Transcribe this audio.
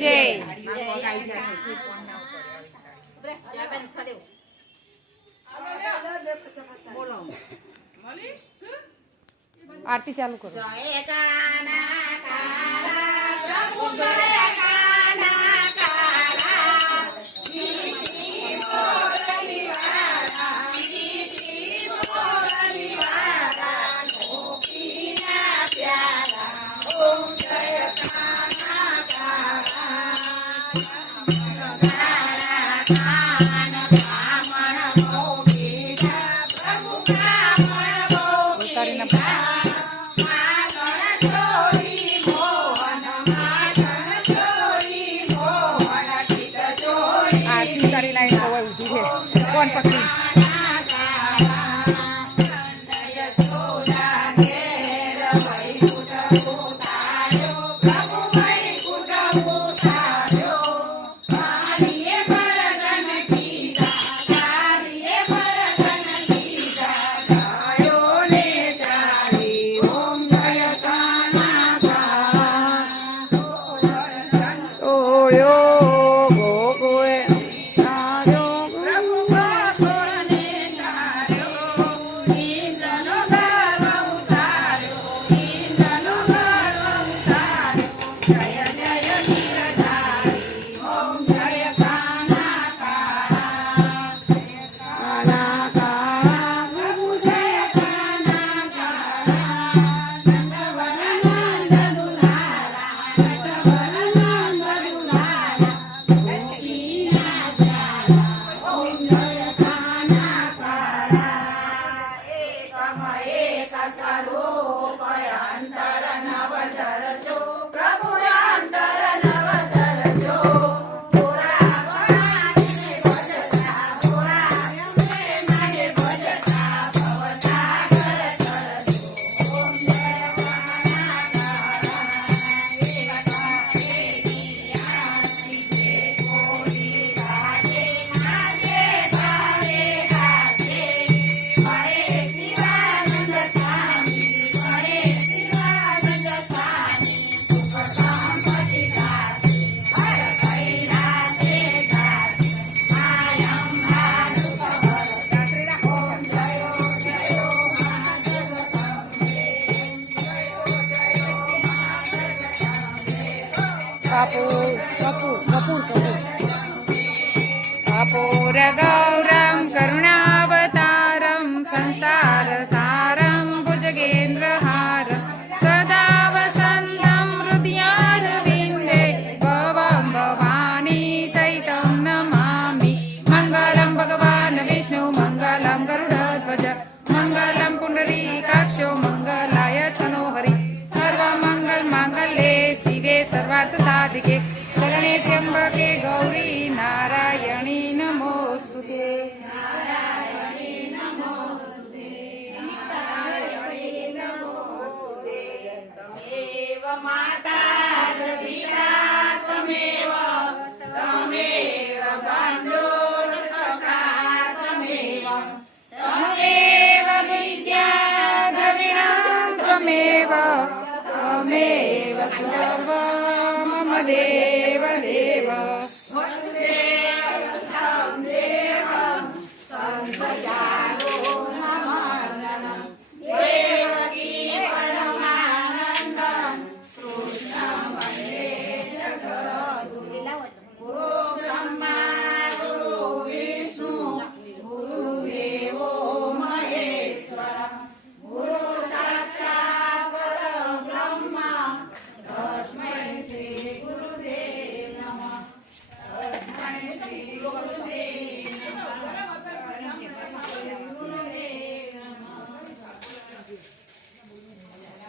जय आरती चालू करो। आरती करी लाइन तो वही उठी है कौन पकड़ी कपूर गौरम करुणावतारम संसार सारम भुजगेन्द्रहार सदा वसन्तं हृदयारविन्दे भवं भवानी सहितं नमामि। मंगलं भगवान् विष्णु मंगलं गरुडध्वज मंगलं पुण्डरीकाक्षो मंगलाय तनोहरि सर्वमंगल मांगल्ये शिवे सर्वार्थ साधिके शरणे त्र्यंबके गौरी नारायणी नमोस्तुते। नारायणी नमोस्तुते नारायणी नमोस्तुते। तमेव माता द्रविड़ा तमेव बन्धुः सखा तमेव विद्या द्रविड़ा त्वमेव सर्वं मम देव देव वसुदेव